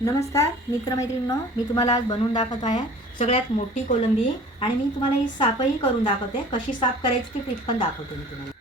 नमस्कार मित्रमैत्रिणींनो, मी तुम्हाला आज बनवून दाखवत आहे सगळ्यात मोठी कोलंबी. आणि मी तुम्हाला ही साफही करून दाखवते. कशी साफ करायची ती ट्रिक पण दाखवते मी तुम्हाला.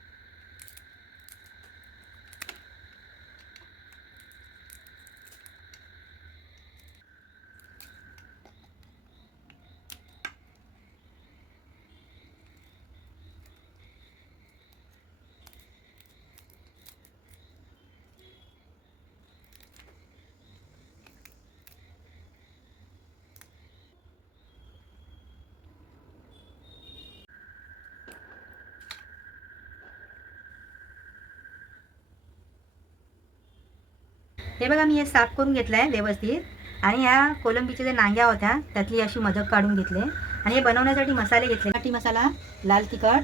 हे बघा, मी हे साफ करून घेतलं आहे व्यवस्थित. आणि ह्या कोलंबीच्या जे नांग्या होत्या त्यातली अशी मदक काढून घेतले. आणि हे बनवण्यासाठी मसाले घेतले. साठी मसाला, लाल तिखट,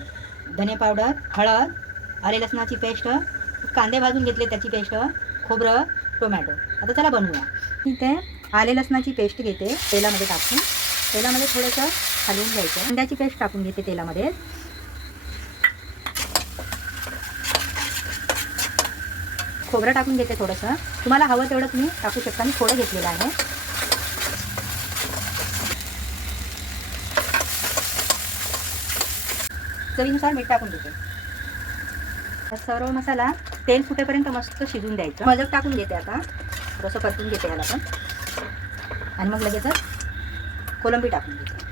धने पावडर, हळद, आले लसणाची पेस्ट, कांदे भाजून घेतले त्याची पेस्ट, खोबरं, टोमॅटो. आता चला बनवूया. इथे आले लसणाची पेस्ट घेते तेलामध्ये टाकून. तेलामध्ये थोडंसं हलवून घ्यायचं. कांद्याची पेस्ट टाकून घेते तेलामध्ये. खोबरं टाकून घेते थोडंसं. तुम्हाला हवं तेवढं तुम्ही टाकू शकता. मी थोडं घेतलेलं आहे. चवीनुसार मीठ टाकून देते. सर्व मसाला तेल सुटेपर्यंत मस्त शिजून द्यायचं. मदक टाकून घेते. आता थोडंसं परतून घेते ह्याला पण. आणि मग लगेचच कोलंबी टाकून घेते.